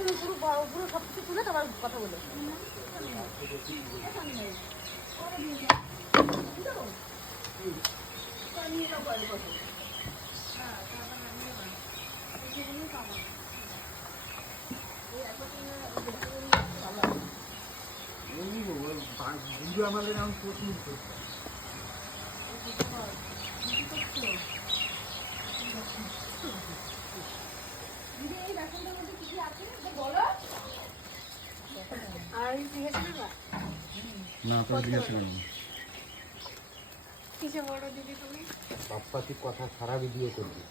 তুমি পুরো সব কিছু তুলে তারপর কথা বলো। আমাদের এখন প্রচুর করছে। না তোর দিয়েছিলাম কিসে বড় দিদি তুমি বাপ্পা তুই কথা সারা ভিডিও করবি।